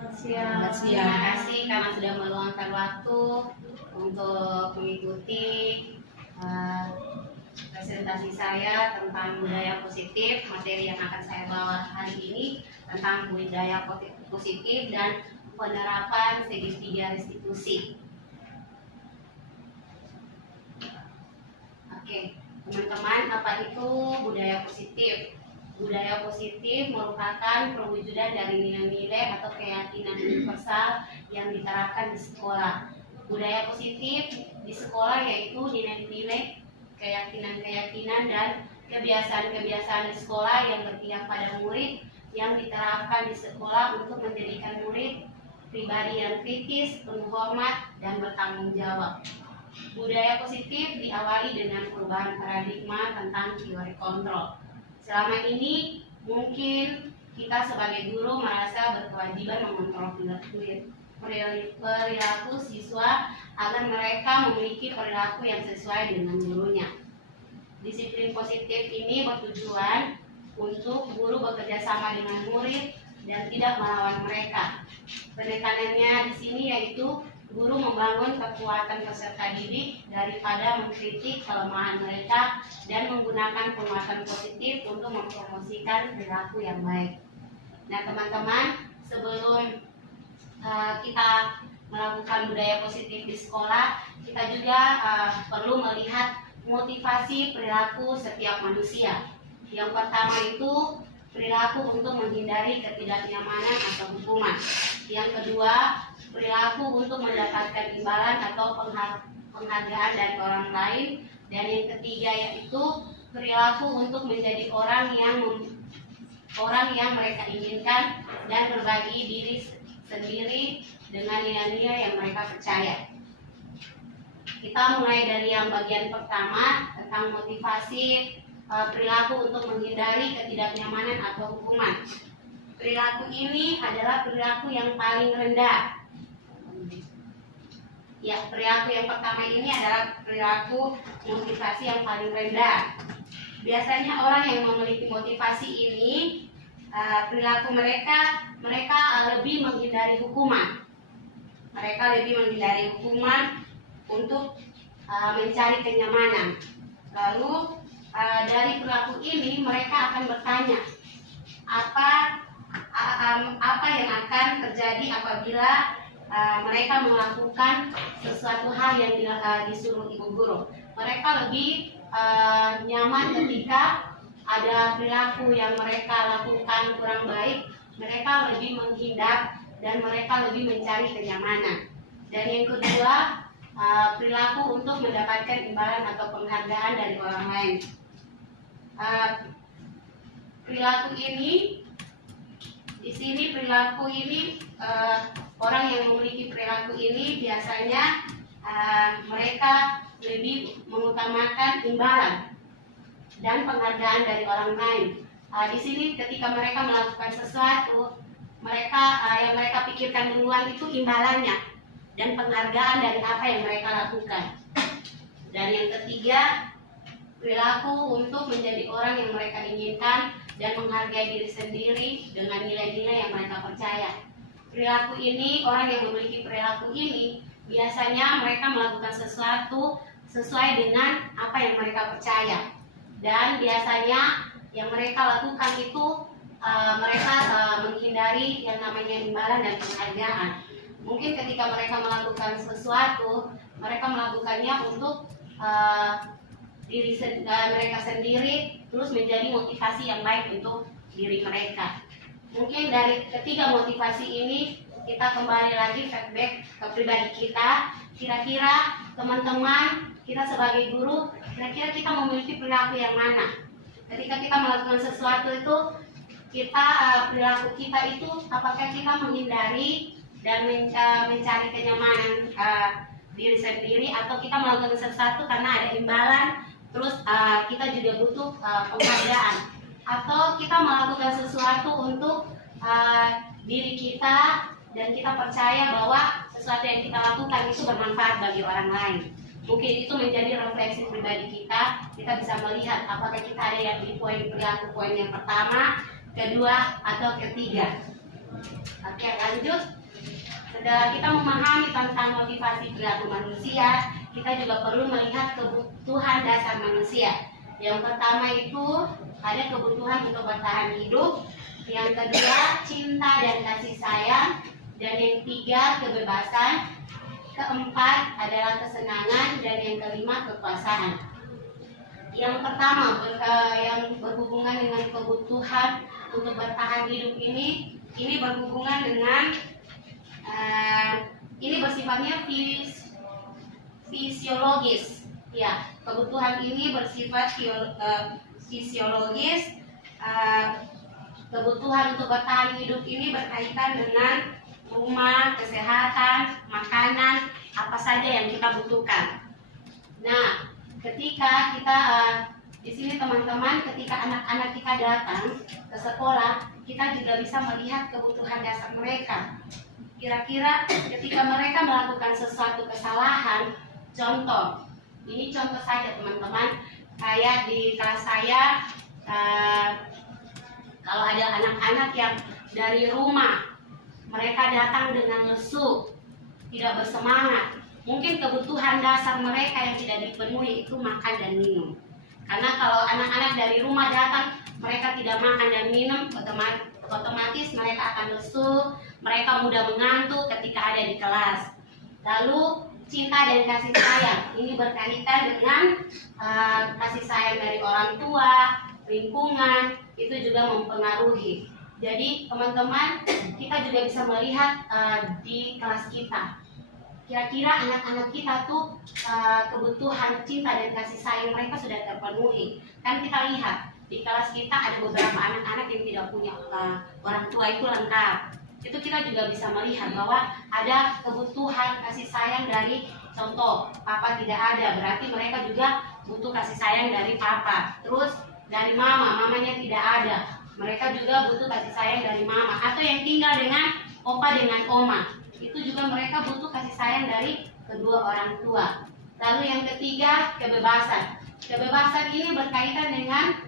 Selamat siang. Terima kasih karena sudah meluangkan waktu untuk mengikuti presentasi saya tentang budaya positif. Materi yang akan saya bawa hari ini tentang budaya positif dan penerapan segitiga restitusi. Oke, teman-teman, apa itu budaya positif? Budaya positif merupakan perwujudan dari nilai-nilai atau keyakinan universal yang diterapkan di sekolah. Budaya positif di sekolah yaitu nilai-nilai, keyakinan-keyakinan, dan kebiasaan-kebiasaan di sekolah yang berpihak pada murid yang diterapkan di sekolah untuk menjadikan murid pribadi yang kritis, penuh hormat, dan bertanggung jawab. Budaya positif diawali dengan perubahan paradigma tentang teori kontrol. Selama ini mungkin kita sebagai guru merasa berkewajiban mengontrol perilaku siswa agar mereka memiliki perilaku yang sesuai dengan gurunya. Disiplin positif ini bertujuan untuk guru bekerja sama dengan murid dan tidak melawan mereka. Penekanannya di sini yaitu guru membangun kekuatan peserta didik daripada mengkritik kelemahan mereka dan menggunakan penguatan positif untuk mempromosikan perilaku yang baik. Nah, teman-teman, sebelum kita melakukan budaya positif di sekolah, kita juga perlu melihat motivasi perilaku setiap manusia. Yang pertama itu perilaku untuk menghindari ketidaknyamanan atau hukuman. Yang kedua, perilaku untuk mendapatkan imbalan atau penghargaan dari orang lain. Dan yang ketiga yaitu perilaku untuk menjadi orang yang mereka inginkan dan berbagi diri sendiri dengan nilai-nilai yang mereka percaya. Kita mulai dari yang bagian pertama tentang motivasi perilaku untuk menghindari ketidaknyamanan atau hukuman. Perilaku ini adalah perilaku yang paling rendah. Ya, perilaku yang pertama ini adalah perilaku motivasi yang paling rendah. Biasanya orang yang memiliki motivasi ini, perilaku mereka lebih menghindari hukuman. Mereka lebih menghindari hukuman untuk mencari kenyamanan. Lalu dari perilaku ini mereka akan bertanya, apa yang akan terjadi apabila mereka melakukan sesuatu hal yang disuruh ibu guru. Mereka lebih nyaman ketika ada perilaku yang mereka lakukan kurang baik. Mereka lebih menghindar dan mereka lebih mencari kenyamanan. Dan yang kedua, perilaku untuk mendapatkan imbalan atau penghargaan dari orang lain. Perilaku ini, di sini perilaku ini orang yang memiliki perilaku ini biasanya mereka lebih mengutamakan imbalan dan penghargaan dari orang lain. Di sini ketika mereka melakukan sesuatu, yang mereka pikirkan duluan itu imbalannya dan penghargaan dari apa yang mereka lakukan. Dan yang ketiga, perilaku untuk menjadi orang yang mereka inginkan dan menghargai diri sendiri dengan nilai-nilai yang mereka percaya. Perilaku ini, orang yang memiliki perilaku ini, biasanya mereka melakukan sesuatu sesuai dengan apa yang mereka percaya. Dan biasanya yang mereka lakukan itu, mereka menghindari yang namanya imbalan dan penghargaan. Mungkin ketika mereka melakukan sesuatu, mereka melakukannya untuk diri mereka sendiri, terus menjadi motivasi yang baik untuk diri mereka. Mungkin dari ketiga motivasi ini kita kembali lagi feedback ke pribadi kita. Kira-kira teman-teman, kita sebagai guru, kira-kira kita memiliki perilaku yang mana? Ketika kita melakukan sesuatu itu, perilaku kita itu apakah kita menghindari dan mencari kenyamanan diri sendiri, atau kita melakukan sesuatu karena ada imbalan, terus kita juga butuh penghargaan, atau kita melakukan sesuatu untuk diri kita dan kita percaya bahwa sesuatu yang kita lakukan itu bermanfaat bagi orang lain. Mungkin itu menjadi refleksi pribadi kita. Kita bisa melihat apakah kita ada yang di perilaku poin yang pertama, kedua, atau ketiga. Oke, lanjut. Setelah kita memahami tentang motivasi perilaku manusia, kita juga perlu melihat kebutuhan dasar manusia. Yang pertama itu ada kebutuhan untuk bertahan hidup. Yang kedua, cinta dan kasih sayang. Dan yang ketiga, kebebasan. Keempat adalah kesenangan. Dan yang kelima, kekuasaan. Yang pertama, yang berhubungan dengan kebutuhan untuk bertahan hidup ini berhubungan dengan ini bersifatnya fisiologis. Ya, kebutuhan ini bersifat fisiologis. Kebutuhan untuk bertahan hidup ini berkaitan dengan rumah, kesehatan, makanan, apa saja yang kita butuhkan. Nah, ketika kita di sini teman-teman, ketika anak-anak kita datang ke sekolah, kita juga bisa melihat kebutuhan dasar mereka. Kira-kira ketika mereka melakukan sesuatu kesalahan, contoh, ini contoh saja teman-teman, kayak di kelas saya, kalau ada anak-anak yang dari rumah, mereka datang dengan lesu, tidak bersemangat, mungkin kebutuhan dasar mereka yang tidak dipenuhi itu makan dan minum. Karena kalau anak-anak dari rumah datang, mereka tidak makan dan minum, otomatis mereka akan lesu, mereka mudah mengantuk ketika ada di kelas. Lalu cinta dan kasih sayang, ini berkaitan dengan kasih sayang dari orang tua, lingkungan, itu juga mempengaruhi. Jadi teman-teman, kita juga bisa melihat di kelas kita. Kira-kira anak-anak kita tuh kebutuhan cinta dan kasih sayang mereka sudah terpenuhi. Kan kita lihat di kelas kita ada beberapa anak-anak yang tidak punya orang tua itu lengkap. Itu kita juga bisa melihat bahwa ada kebutuhan kasih sayang dari, contoh, papa tidak ada, berarti mereka juga butuh kasih sayang dari papa. Terus dari mamanya tidak ada, mereka juga butuh kasih sayang dari mama. Atau yang tinggal dengan opa dengan oma, itu juga mereka butuh kasih sayang dari kedua orang tua. Lalu yang ketiga, kebebasan. Kebebasan ini berkaitan dengan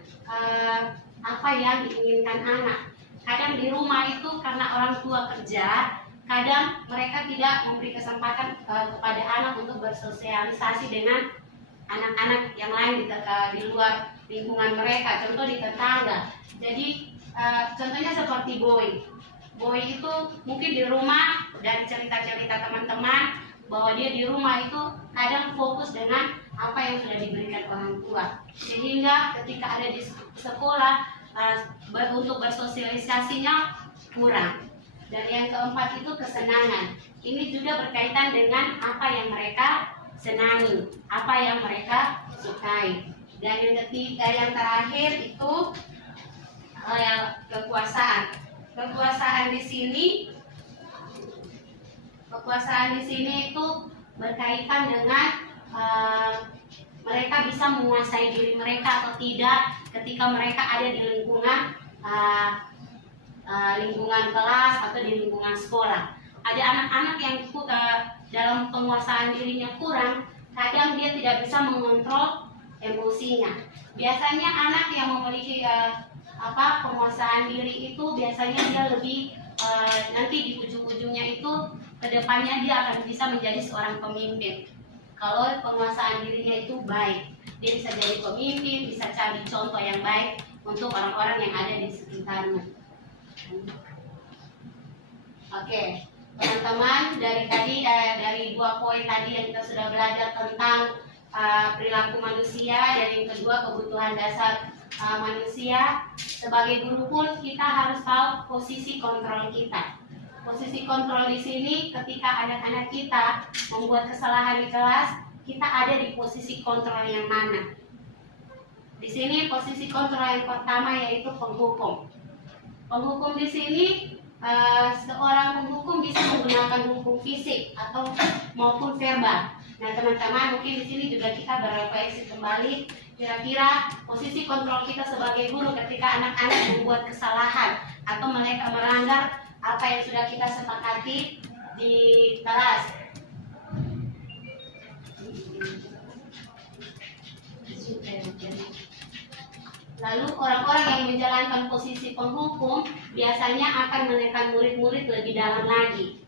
apa yang diinginkan anak. Kadang di rumah itu karena orang tua kerja, kadang mereka tidak memberi kesempatan kepada anak untuk bersosialisasi dengan anak-anak yang lain di luar lingkungan mereka, contoh di tetangga. Jadi contohnya seperti Boy. Boy itu mungkin di rumah, dari cerita-cerita teman-teman, bahwa dia di rumah itu kadang fokus dengan apa yang sudah diberikan orang tua, sehingga ketika ada di sekolah untuk bersosialisasinya kurang. Dan yang keempat itu kesenangan. Ini juga berkaitan dengan apa yang mereka senangi, apa yang mereka sukai. Dan yang ketiga, yang terakhir itu kekuasaan. Kekuasaan di sini itu berkaitan dengan mereka bisa menguasai diri mereka atau tidak ketika mereka ada di lingkungan kelas atau di lingkungan sekolah. Ada anak-anak yang dalam penguasaan dirinya kurang, kadang dia tidak bisa mengontrol emosinya. Biasanya anak yang memiliki penguasaan diri itu biasanya dia lebih nanti di ujung-ujungnya itu kedepannya dia akan bisa menjadi seorang pemimpin. Kalau penguasaan dirinya itu baik, dia bisa jadi pemimpin, bisa cari contoh yang baik untuk orang-orang yang ada di sekitarnya. Oke, teman-teman, dari 2 poin tadi yang kita sudah belajar tentang perilaku manusia, dan yang kedua kebutuhan dasar manusia. Sebagai guru pun kita harus tahu posisi kontrol kita. Posisi kontrol di sini ketika anak-anak kita membuat kesalahan di kelas, kita ada di posisi kontrol yang mana? Di sini posisi kontrol yang pertama yaitu penghukum. Penghukum di sini seorang penghukum bisa menggunakan hukum fisik atau maupun verbal. Nah, teman-teman, mungkin di sini juga kita berefleksi kembali. Kira-kira posisi kontrol kita sebagai guru ketika anak-anak membuat kesalahan atau mereka melanggar apa yang sudah kita sepakati di kelas. Lalu orang-orang yang menjalankan posisi penghukum biasanya akan menekan murid-murid lebih dalam lagi.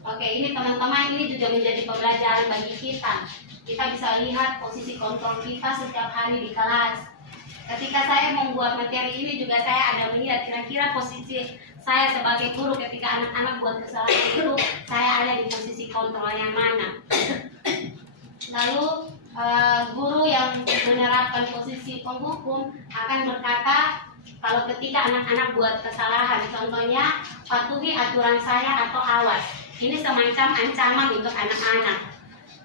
Oke, ini teman-teman, ini juga menjadi pembelajaran bagi kita. Kita bisa lihat posisi kontrol kita setiap hari di kelas. Ketika saya membuat materi ini juga saya ada melihat kira-kira posisi saya sebagai guru ketika anak-anak buat kesalahan itu, saya ada di posisi kontrol yang mana. Lalu guru yang menerapkan posisi penghukum akan berkata, kalau ketika anak-anak buat kesalahan, contohnya patuhi aturan saya atau awas. Ini semacam ancaman untuk anak-anak.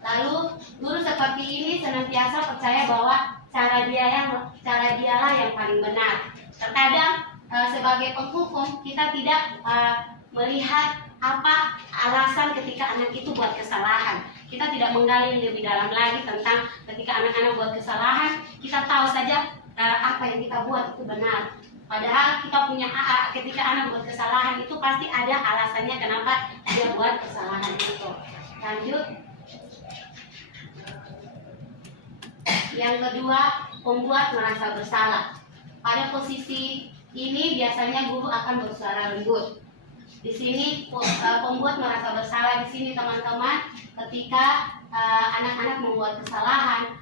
Lalu guru seperti ini senantiasa percaya bahwa cara dialah yang paling benar. Terkadang sebagai penghukum kita tidak melihat apa alasan ketika anak itu buat kesalahan. Kita tidak menggali lebih dalam lagi tentang ketika anak-anak buat kesalahan. Kita tahu saja apa yang kita buat itu benar. Padahal kita punya ketika anak buat kesalahan itu pasti ada alasannya kenapa dia buat kesalahan itu. Lanjut. Yang kedua, pembuat merasa bersalah. Pada posisi ini biasanya guru akan bersuara lembut. Di sini pembuat merasa bersalah di sini teman-teman, ketika anak-anak membuat kesalahan,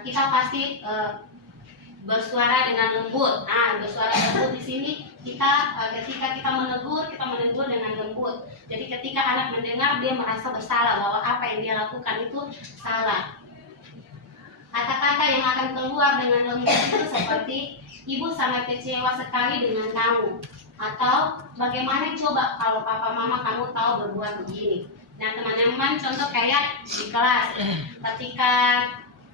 kita pasti bersuara dengan lembut. Nah, bersuara lembut di sini kita ketika kita menegur dengan lembut. Jadi ketika anak mendengar dia merasa bersalah bahwa apa yang dia lakukan itu salah. Kata-kata yang akan keluar dengan lembut itu seperti ibu sangat kecewa sekali dengan kamu, atau bagaimana coba kalau papa mama kamu tahu berbuat begini. Nah teman-teman, contoh kayak di kelas ketika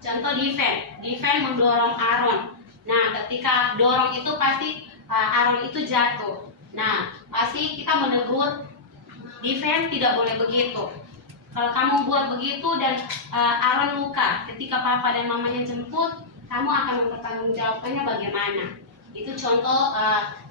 contoh Diven mendorong Aaron. Nah ketika dorong itu pasti Aaron itu jatuh. Nah pasti kita menegur Diven tidak boleh begitu. Kalau kamu buat begitu dan Aaron luka, ketika papa dan mamanya jemput, kamu akan mempertanggungjawabkannya bagaimana? Itu contoh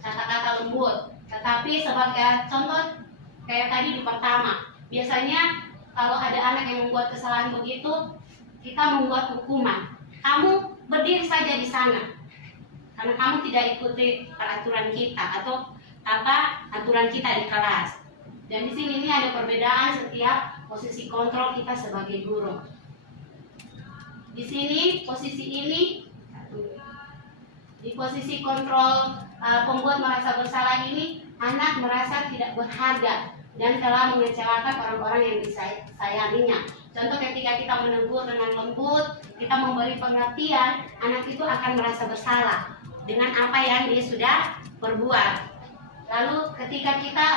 kata-kata lembut. Tetapi sebagai contoh kayak tadi di pertama, biasanya kalau ada anak yang membuat kesalahan begitu, kita membuat hukuman. Kamu berdiri saja di sana, karena kamu tidak ikuti peraturan kita atau aturan kita di kelas. Dan di sini ini ada perbedaan setiap posisi kontrol kita sebagai guru. Di sini posisi ini, di posisi kontrol pembuat merasa bersalah ini, anak merasa tidak berharga dan telah mengecewakan orang-orang yang disayanginya. Contoh ketika kita menegur dengan lembut, kita memberi pengertian, anak itu akan merasa bersalah dengan apa yang dia sudah perbuat. Lalu ketika kita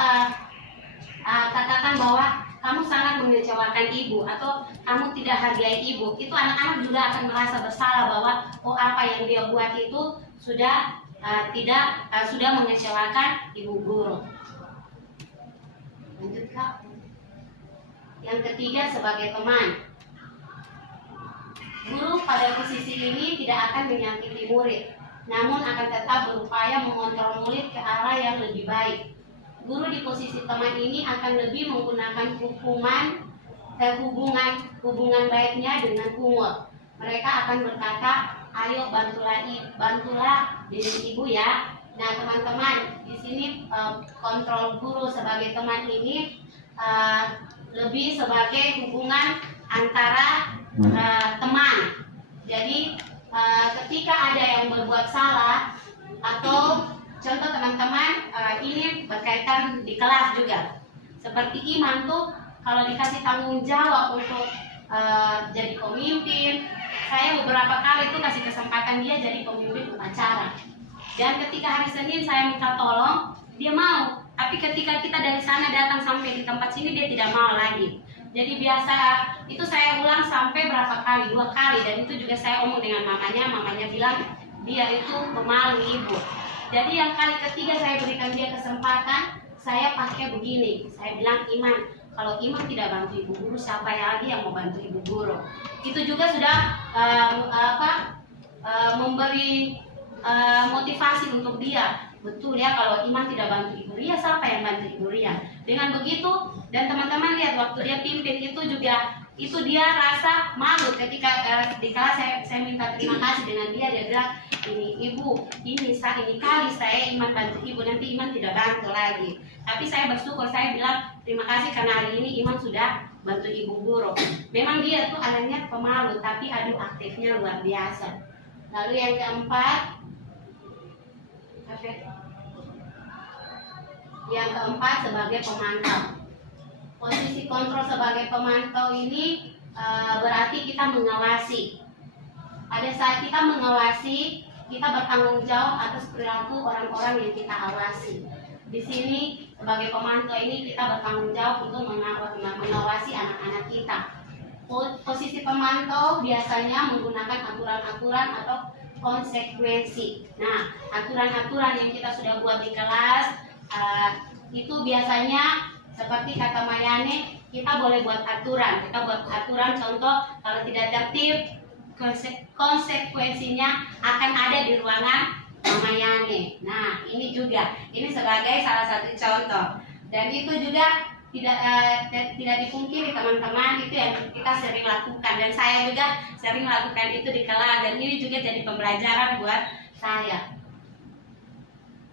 katakan bahwa kamu sangat mengecewakan ibu atau kamu tidak hargai ibu, itu anak-anak juga akan merasa bersalah bahwa apa yang dia buat itu sudah sudah mengecewakan ibu guru. Lanjut Kak. Yang ketiga, sebagai teman. Guru pada posisi ini tidak akan menyakiti murid, namun akan tetap berupaya mengontrol murid ke arah yang lebih baik. Guru di posisi teman ini akan lebih menggunakan hubungan baiknya dengan humor. Mereka akan berkata, ayo bantulah diri ibu ya. Nah teman-teman, di sini kontrol guru sebagai teman ini lebih sebagai hubungan antara teman. Jadi ketika ada yang berbuat salah atau contoh teman-teman, ini berkaitan di kelas juga. Seperti Iman tuh, kalau dikasih tanggung jawab untuk jadi pemimpin, saya beberapa kali tuh kasih kesempatan dia jadi pemimpin upacara. Dan ketika hari Senin saya minta tolong, dia mau. Tapi ketika kita dari sana datang sampai di tempat sini, dia tidak mau lagi. Jadi biasa itu saya ulang sampai berapa kali, 2 kali. Dan itu juga saya omong dengan mamanya bilang dia itu pemalu ibu. Jadi yang kali ketiga saya berikan dia kesempatan, saya pakai begini. Saya bilang, Iman, kalau Iman tidak bantu ibu guru, siapa lagi yang mau bantu ibu guru? Itu juga sudah memberi motivasi untuk dia. Betul ya, kalau Iman tidak bantu ibu Ria, siapa yang bantu ibu Ria? Dengan begitu, dan teman-teman lihat waktu dia pimpin itu juga, itu dia rasa malu ketika di kelas saya minta terima kasih dengan dia bilang, ini ibu, ini kali saya Iman bantu ibu, nanti Iman tidak bantu lagi. Tapi saya bersyukur, saya bilang terima kasih karena hari ini Iman sudah bantu ibu guru. Memang dia tuh anaknya pemalu, tapi adu aktifnya luar biasa. Lalu yang keempat, sebagai pemantau. Posisi kontrol sebagai pemantau ini berarti kita mengawasi. Pada saat kita mengawasi, kita bertanggung jawab atas perilaku orang-orang yang kita awasi. Di sini sebagai pemantau ini kita bertanggung jawab untuk mengawasi anak-anak kita. Posisi pemantau biasanya menggunakan aturan-aturan atau konsekuensi. Nah, aturan-aturan yang kita sudah buat di kelas itu biasanya seperti kata Mayane, kita boleh buat aturan. Kita buat aturan, contoh kalau tidak tertib, konsekuensinya akan ada di ruangan Mayane. Nah, ini juga, ini sebagai salah satu contoh. Dan itu juga tidak dipungkiri teman-teman, itu yang kita sering lakukan dan saya juga sering lakukan itu di kelas, dan ini juga jadi pembelajaran buat saya.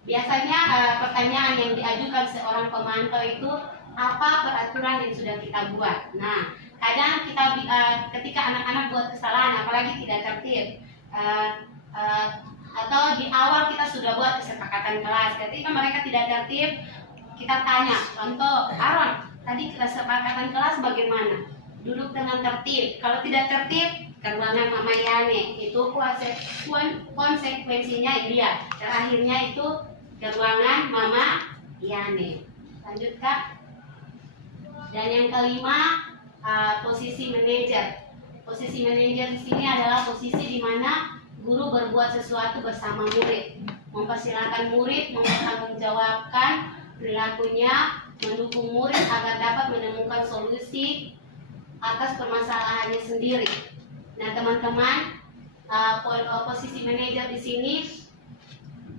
Biasanya pertanyaan yang diajukan seorang pemantau itu, apa peraturan yang sudah kita buat? Nah, kadang kita ketika anak-anak buat kesalahan, apalagi tidak tertib, atau di awal kita sudah buat kesepakatan kelas, ketika mereka tidak tertib, kita tanya, contoh, Aaron, tadi kesepakatan kelas bagaimana? Duduk dengan tertib. Kalau tidak tertib, ke ruangan Mama Yani. Itu konsekuensinya dia. Terakhirnya itu ke ruangan Mama Yani. Lanjut, Kak. Dan yang kelima, posisi manajer. Posisi manajer di sini adalah posisi di mana guru berbuat sesuatu bersama murid, mempersilahkan murid mempertanggungjawabkan perilakunya, mendukung murid agar dapat menemukan solusi atas permasalahannya sendiri. Nah, teman-teman, posisi manajer di sini,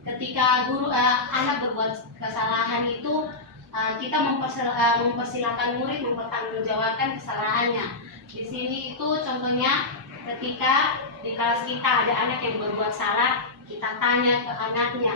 ketika guru anak berbuat kesalahan itu, kita mempersilahkan murid mempertanggungjawabkan kesalahannya. Di sini itu contohnya ketika di kelas kita ada anak yang berbuat salah, kita tanya ke anaknya,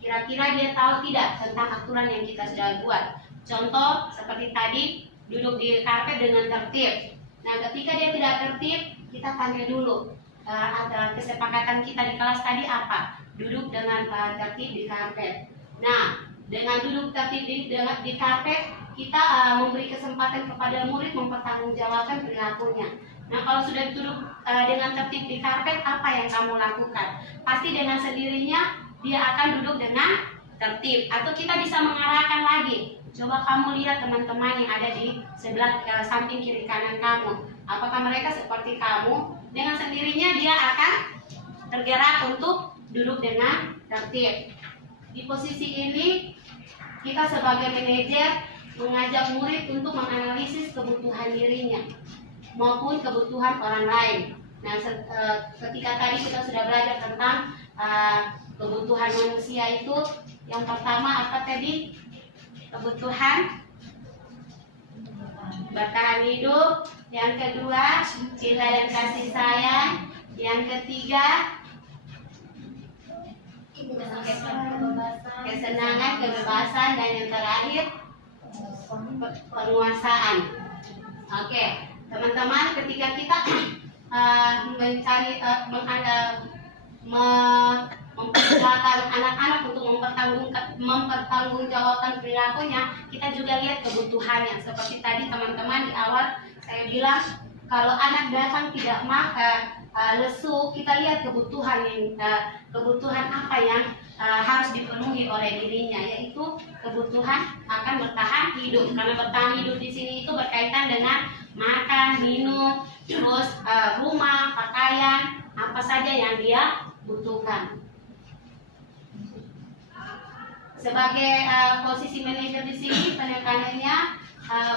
kira-kira dia tahu tidak tentang aturan yang kita sudah buat. Contoh seperti tadi, duduk di karpet dengan tertib. Nah, ketika dia tidak tertib, kita tanya dulu, ada kesepakatan kita di kelas tadi apa? Duduk dengan tertib di karpet. Nah, dengan duduk tertib di karpet, kita memberi kesempatan kepada murid mempertanggungjawabkan perilakunya. Nah, kalau sudah duduk dengan tertib di karpet, apa yang kamu lakukan? Pasti dengan sendirinya dia akan duduk dengan tertib. Atau kita bisa mengarahkan lagi. Coba kamu lihat teman-teman yang ada di sebelah samping kiri kanan kamu. Apakah mereka seperti kamu? Dengan sendirinya dia akan tergerak untuk duduk dengan tertib. Di posisi ini, kita sebagai manajer mengajak murid untuk menganalisis kebutuhan dirinya maupun kebutuhan orang lain. Nah, ketika tadi kita sudah belajar tentang kebutuhan manusia itu, yang pertama apa tadi? Kebutuhan bertahan hidup. Yang kedua, cinta dan kasih sayang. Yang ketiga, kesenangan, kebebasan. Dan yang terakhir, penguasaan. Oke, teman-teman, ketika kita mencari mempersilahkan anak-anak untuk mempertanggungjawabkan perilakunya, kita juga lihat kebutuhannya. Seperti tadi teman-teman di awal saya bilang, kalau anak datang tidak makan, lesu, kita lihat kebutuhan apa yang harus dipenuhi oleh dirinya, yaitu kebutuhan akan bertahan hidup. Karena bertahan hidup di sini itu berkaitan dengan makan, minum, terus rumah, pakaian, apa saja yang dia butuhkan. Sebagai posisi manajer di sini, penekanannya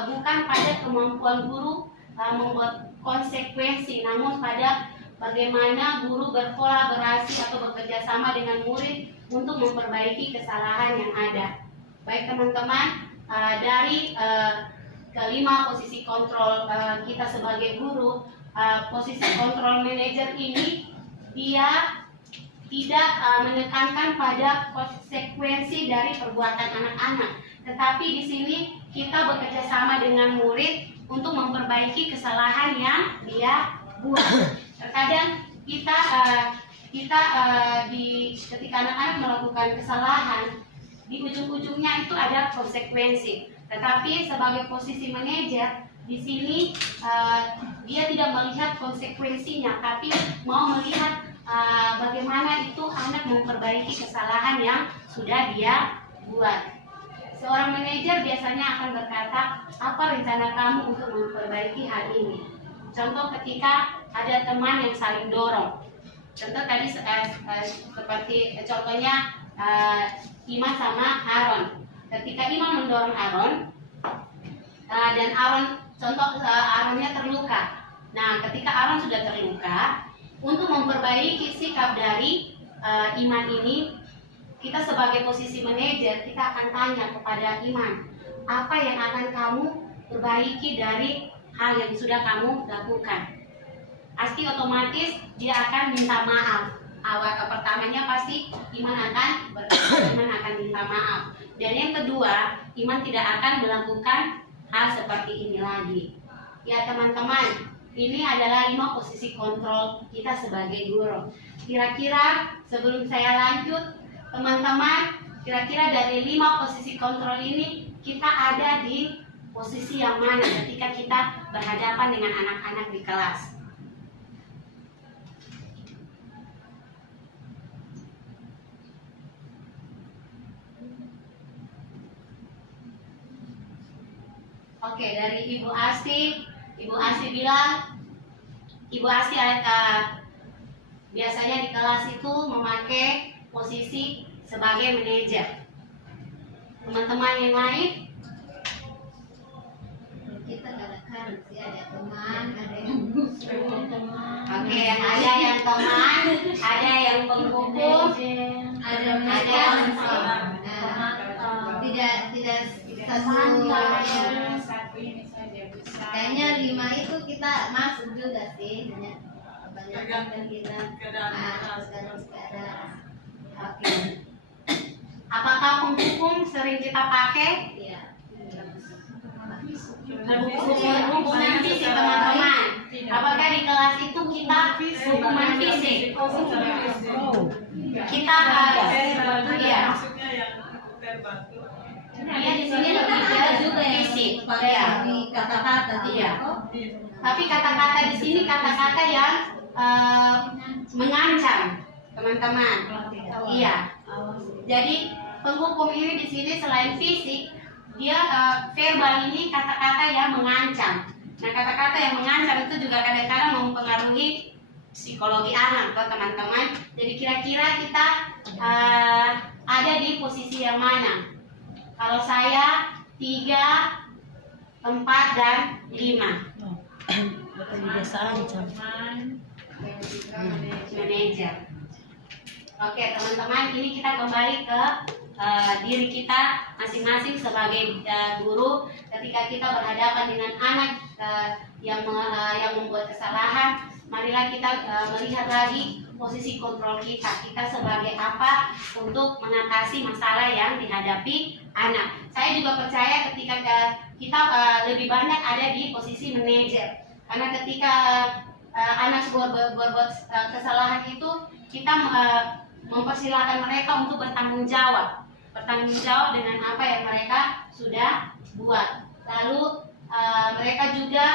bukan pada kemampuan guru membuat konsekuensi, namun pada bagaimana guru berkolaborasi atau bekerja sama dengan murid untuk memperbaiki kesalahan yang ada. Baik teman-teman, dari kelima posisi kontrol kita sebagai guru, posisi kontrol manajer ini dia tidak menekankan pada konsekuensi dari perbuatan anak-anak, tetapi di sini kita bekerja sama dengan murid untuk memperbaiki kesalahan yang dia buat. Terkadang kita ketika anak-anak melakukan kesalahan, di ujung-ujungnya itu ada konsekuensi. Tetapi sebagai posisi manajer di sini dia tidak melihat konsekuensinya, tapi mau melihat bagaimana itu anak memperbaiki kesalahan yang sudah dia buat. Seorang manajer biasanya akan berkata, apa rencana kamu untuk memperbaiki hal ini? Contoh ketika ada teman yang saling dorong. Contoh tadi seperti contohnya Iman sama Aaron. Ketika Iman mendorong Aaron dan Aaronnya terluka. Nah, ketika Aaron sudah terluka, untuk memperbaiki sikap dari Iman ini, kita sebagai posisi manajer, kita akan tanya kepada Iman, apa yang akan kamu perbaiki dari hal yang sudah kamu lakukan? Pasti otomatis dia akan minta maaf. Pertamanya pasti Iman akan minta maaf. Dan yang kedua, Iman tidak akan melakukan hal seperti ini lagi. Ya teman-teman, ini adalah 5 posisi kontrol kita sebagai guru. Kira-kira sebelum saya lanjut, teman-teman, kira-kira dari 5 posisi kontrol ini kita ada di posisi yang mana ketika kita berhadapan dengan anak-anak di kelas? Oke, dari Ibu Asti bilang, Ibu Asti biasanya di kelas itu memakai posisi sebagai manajer. Teman-teman yang lain? Kita kadang-kadang sih ada teman, ada yang musuh. Oke, ada yang teman, ada yang penghukum, ada yang tidak satu ini saja bisa. Kayaknya 5 itu kita masuk juga sih, hanya kebanyakan kita sekarang. Oke. Apakah penghukum sering kita pakai? Iya. Hukuman fisik teman-teman. Apakah di kelas itu kita hukuman fisik? Kita iya. Iya, di sini lebih juga fisik. Ya. Kata-kata Iya. Tapi kata-kata di sini kata-kata yang mengancam, teman-teman. Iya. Jadi penghukum ini di sini selain fisik, dia verbal ini kata-kata yang mengancam. Nah, kata-kata yang mengancam itu juga kadang-kadang mempengaruhi psikologi anak, teman-teman. Jadi kira-kira kita ada di posisi yang mana? Kalau saya 3, 4, dan 5. Manajer. Oke teman-teman, ini kita kembali ke diri kita masing-masing sebagai guru. Ketika kita berhadapan dengan anak yang membuat kesalahan, marilah kita melihat lagi posisi kontrol kita sebagai apa untuk mengatasi masalah yang dihadapi anak. Saya juga percaya ketika kita lebih banyak ada di posisi manajer, karena ketika anak berbuat kesalahan itu, kita mempersilahkan mereka untuk bertanggung jawab dengan apa yang mereka sudah buat. Lalu mereka juga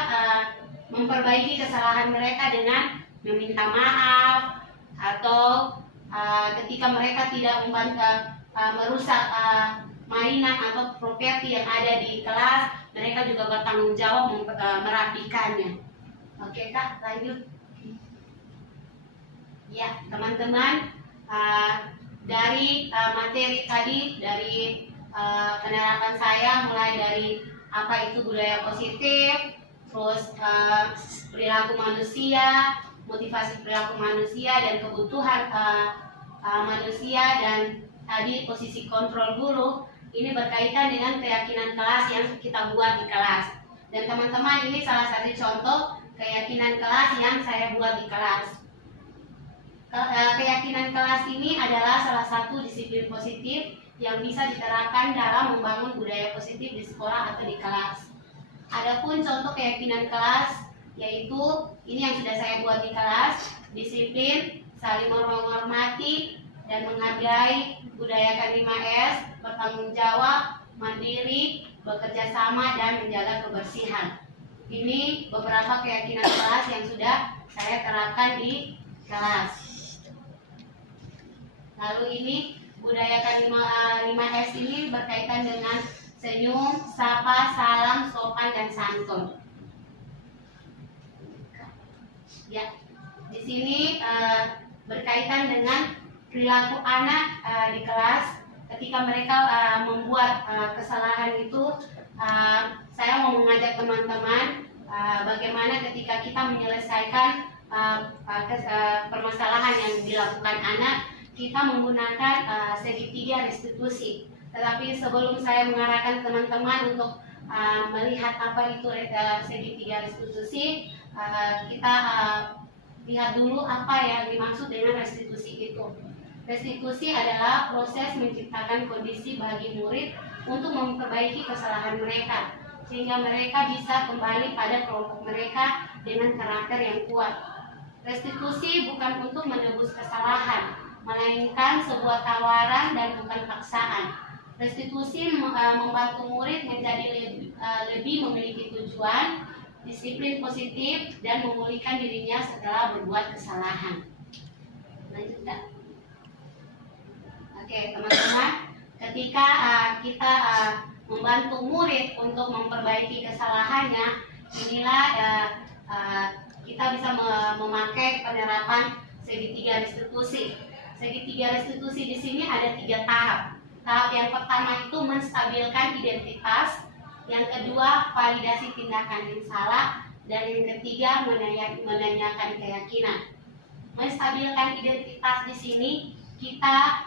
memperbaiki kesalahan mereka dengan meminta maaf, atau ketika mereka tidak merusak mainan atau properti yang ada di kelas, mereka juga bertanggung jawab merapikannya. Oke Kak, lanjut. Ya teman-teman, dari materi tadi, dari penerapan saya, mulai dari apa itu budaya positif, terus perilaku manusia, motivasi perilaku manusia, dan kebutuhan manusia, dan tadi posisi kontrol guru, ini berkaitan dengan keyakinan kelas yang kita buat di kelas. Dan teman-teman, ini salah satu contoh keyakinan kelas yang saya buat di kelas. Keyakinan kelas ini adalah salah satu disiplin positif yang bisa diterapkan dalam membangun budaya positif di sekolah atau di kelas. Adapun contoh keyakinan kelas yaitu ini yang sudah saya buat di kelas: disiplin, saling menghormati dan menghargai, budayakan 5S, bertanggung jawab, mandiri, bekerja sama, dan menjaga kebersihan. Ini beberapa keyakinan kelas yang sudah saya terapkan di kelas. Lalu ini budayakan 5S ini berkaitan dengan senyum, sapa, salam, sopan, dan santun. Ya, di sini berkaitan dengan perilaku anak di kelas. Ketika mereka membuat kesalahan itu, saya mau mengajak teman-teman bagaimana ketika kita menyelesaikan permasalahan yang dilakukan anak, kita menggunakan segitiga restitusi. Tetapi sebelum saya mengarahkan teman-teman untuk melihat apa itu segitiga restitusi, kita lihat dulu apa yang dimaksud dengan restitusi itu. Restitusi adalah proses menciptakan kondisi bagi murid untuk memperbaiki kesalahan mereka, sehingga mereka bisa kembali pada kelompok mereka dengan karakter yang kuat. Restitusi bukan untuk menebus kesalahan, melainkan sebuah tawaran dan bukan paksaan. Restitusi membantu murid menjadi lebih memiliki tujuan, disiplin positif, dan memulihkan dirinya setelah berbuat kesalahan. Lanjut, Kak. Oke, teman-teman, ketika kita membantu murid untuk memperbaiki kesalahannya, inilah kita bisa memakai penerapan segitiga restitusi. Segitiga restitusi di sini ada 3 tahap. Tahap yang pertama itu menstabilkan identitas, yang kedua validasi tindakan yang salah, dan yang ketiga menanyakan keyakinan. Menstabilkan identitas di sini kita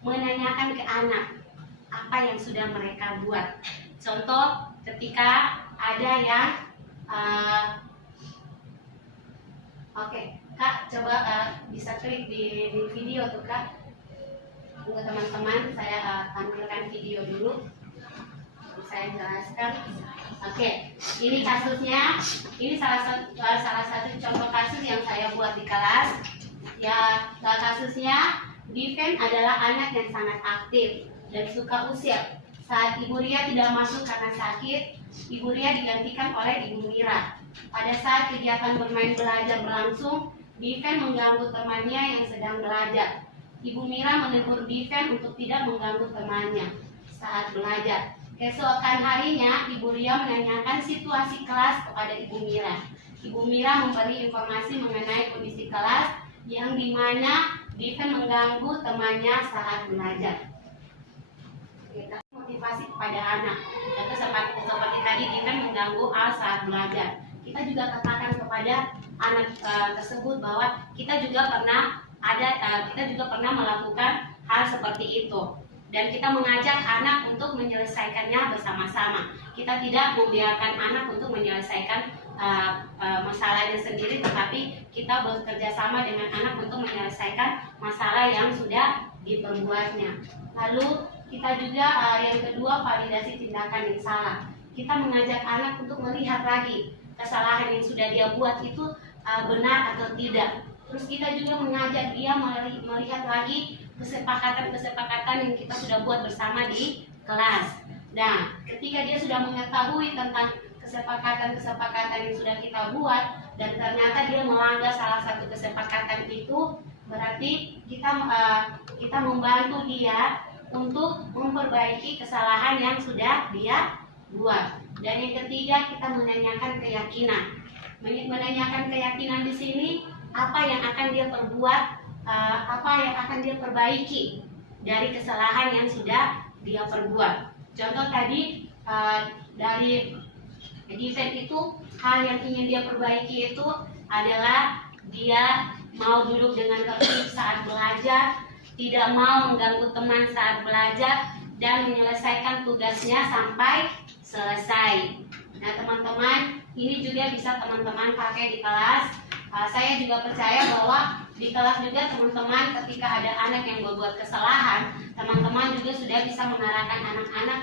menanyakan ke anak apa yang sudah mereka buat. Contoh ketika ada yang oke, Kak, coba bisa klik di video tuh, Kak. Untuk teman-teman, saya tampilkan video dulu. Saya jelaskan. Oke, ini kasusnya. Ini salah satu contoh kasus yang saya buat di kelas. Ya, kasusnya Diven adalah anak yang sangat aktif dan suka usil. Saat Ibu Ria tidak masuk karena sakit, Ibu Ria digantikan oleh Ibu Mira. Pada saat kegiatan bermain belajar berlangsung, Diven mengganggu temannya yang sedang belajar. Ibu Mira menegur Diven untuk tidak mengganggu temannya saat belajar. Keesokan harinya, Ibu Ria menanyakan situasi kelas kepada Ibu Mira. Ibu Mira memberi informasi mengenai kondisi kelas yang dimana Diven mengganggu temannya saat belajar. Kita motivasi kepada anak. Itu seperti tadi Diven mengganggu A saat belajar. Kita juga katakan kepada anak tersebut bahwa kita juga pernah melakukan hal seperti itu, dan kita mengajak anak untuk menyelesaikannya bersama-sama. Kita tidak membiarkan anak untuk menyelesaikan masalahnya sendiri, tetapi kita bekerja sama dengan anak untuk menyelesaikan masalah yang sudah diperbuatnya. Lalu kita juga yang kedua, validasi tindakan yang salah. Kita mengajak anak untuk melihat lagi kesalahan yang sudah dia buat itu benar atau tidak. Terus kita juga mengajak dia melihat lagi kesepakatan yang kita sudah buat bersama di kelas. Nah, ketika dia sudah mengetahui tentang kesepakatan yang sudah kita buat, dan ternyata dia melanggar salah satu kesepakatan itu, berarti kita membantu dia untuk memperbaiki kesalahan yang sudah dia buat. Dan yang ketiga, kita menanyakan keyakinan. Menanyakan keyakinan di sini, apa yang akan dia perbuat, apa yang akan dia perbaiki dari kesalahan yang sudah dia perbuat. Contoh tadi dari Diven itu, hal yang ingin dia perbaiki itu adalah dia mau duduk dengan tertib saat belajar, tidak mau mengganggu teman saat belajar, dan menyelesaikan tugasnya sampai selesai. Nah, teman-teman, ini juga bisa teman-teman pakai di kelas. Saya juga percaya bahwa di kelas juga teman-teman ketika ada anak yang berbuat kesalahan, teman-teman juga sudah bisa mengarahkan anak-anak.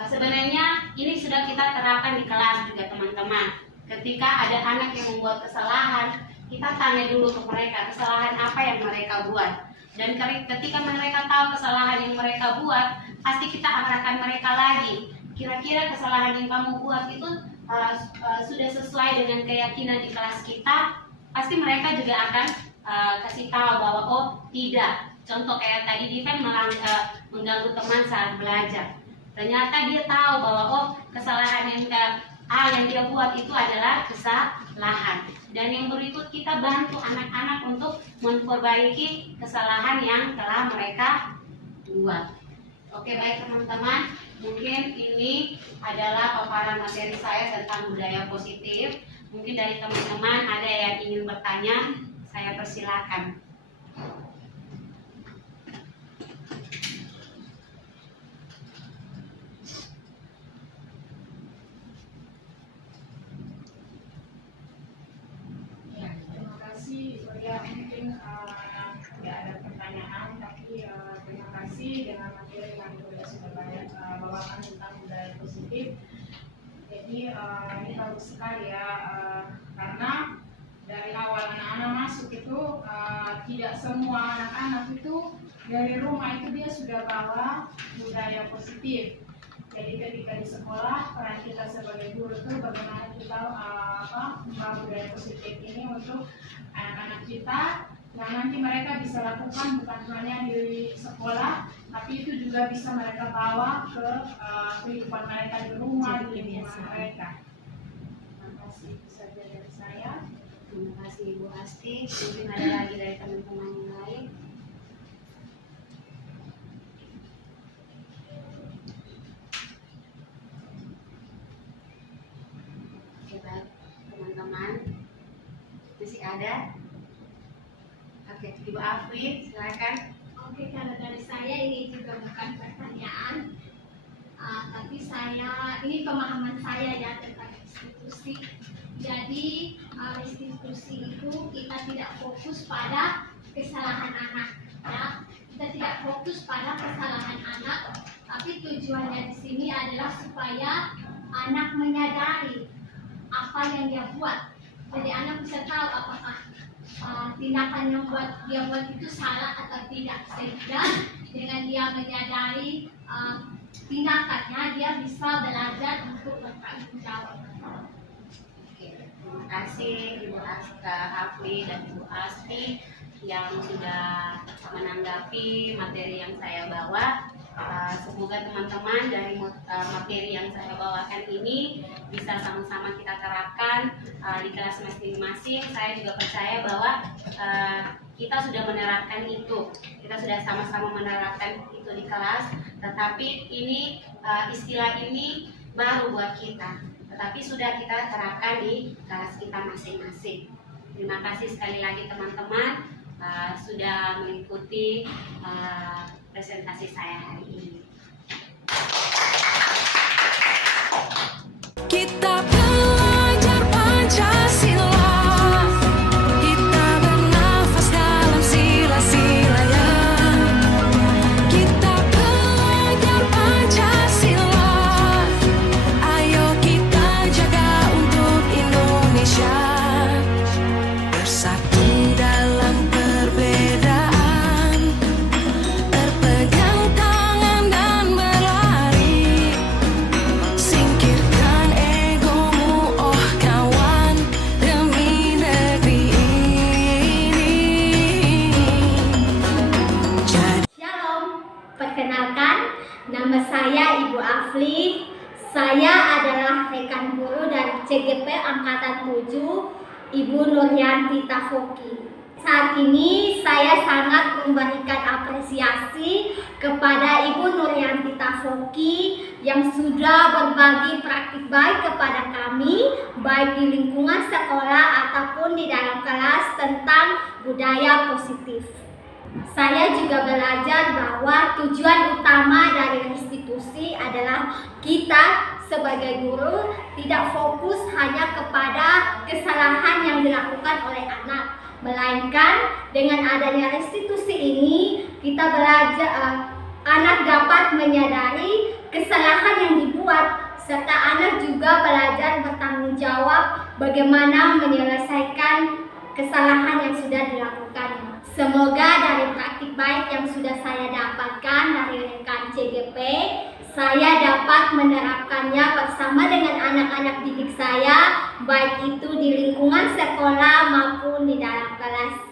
Sebenarnya ini sudah kita terapkan di kelas juga teman-teman. Ketika ada anak yang membuat kesalahan, kita tanya dulu ke mereka kesalahan apa yang mereka buat. Dan ketika mereka tahu kesalahan yang mereka buat, pasti kita arahkan mereka lagi. Kira-kira kesalahan yang kamu buat itu sudah sesuai dengan keyakinan di kelas kita, pasti mereka juga akan kasih tahu bahwa oh tidak. Contoh kayak tadi Diven mengganggu teman saat belajar. Ternyata dia tahu bahwa oh kesalahan yang dia buat itu adalah kesalahan. Dan yang berikut kita bantu anak-anak untuk memperbaiki kesalahan yang telah mereka buat. Oke, baik teman-teman, mungkin ini adalah paparan materi saya tentang budaya positif. Mungkin dari teman-teman ada yang ingin bertanya, saya persilakan. Ya, terima kasih. Ya, mungkin tidak ada pertanyaan, tapi terima kasih dengan materi yang sudah banyak bawakan tentang budaya positif. Jadi ini bagus sekali ya, karena dari awal anak-anak masuk itu tidak semua anak-anak itu dari rumah itu dia sudah bawa budaya positif. Jadi ketika di sekolah peran kita sebagai guru itu bagaimana kita membawa budaya positif ini untuk anak-anak kita yang nanti mereka bisa lakukan bukan hanya di sekolah, tapi itu juga bisa mereka bawa ke kehidupan mereka di rumah, di lingkungan mereka. Terima kasih saja dari saya. Terima kasih Ibu Asti. Mungkin ada lagi dari teman-teman yang lain. Oke, baik teman-teman. Masih ada? Oke, Ibu Afri, silakan. Oke, kalau dari saya ini juga bukan pertanyaan, tapi ini pemahaman saya ya tentang restitusi. Jadi restitusi itu kita tidak fokus pada kesalahan anak, ya. Kita tidak fokus pada kesalahan anak, tapi tujuannya di sini adalah supaya anak menyadari apa yang dia buat. Jadi anak bisa tahu apakah tindakan yang dia buat itu salah atau tidak, sehingga dengan dia menyadari tindakannya dia bisa belajar untuk bertanggung jawab. Oke, terima kasih Ibu Afri dan Ibu Asti yang sudah menanggapi materi yang saya bawa. Semoga teman-teman dari materi yang saya bawakan ini bisa sama-sama kita terapkan di kelas masing-masing. Saya juga percaya bahwa kita sudah menerapkan itu, kita sudah sama-sama menerapkan itu di kelas. Tetapi ini istilah ini baru buat kita, tetapi sudah kita terapkan di kelas kita masing-masing. Terima kasih sekali lagi teman-teman sudah mengikuti presentasi saya hari ini. Kita belajar Pancasila, kita bernafas dalam sila-silanya. Kita belajar Pancasila, ayo kita jaga untuk Indonesia. Bersatu dalam perbedaan, berpegang tangan dan berlari. Singkirkan egomu, oh kawan, demi negeri ini. Shalom, perkenalkan, nama saya Ibu Afli. Saya adalah rekan guru dari CGP Angkatan 7, Ibu Nuryanti Tafoki. Saat ini saya sangat memberikan apresiasi kepada Ibu Nuryanti Tafoki yang sudah berbagi praktik baik kepada kami, baik di lingkungan sekolah ataupun di dalam kelas tentang budaya positif. Saya juga belajar bahwa tujuan utama dari restitusi adalah kita sebagai guru tidak fokus hanya kepada kesalahan yang dilakukan oleh anak, Melainkan dengan adanya restitusi ini kita belajar anak dapat menyadari kesalahan yang dibuat, serta anak juga belajar bertanggung jawab bagaimana menyelesaikan kesalahan yang sudah dilakukan. Semoga dari praktik baik yang sudah saya dapatkan dari rekan CGP, saya dapat menerapkannya bersama dengan anak-anak didik saya, baik itu di lingkungan sekolah maupun di dalam kelas.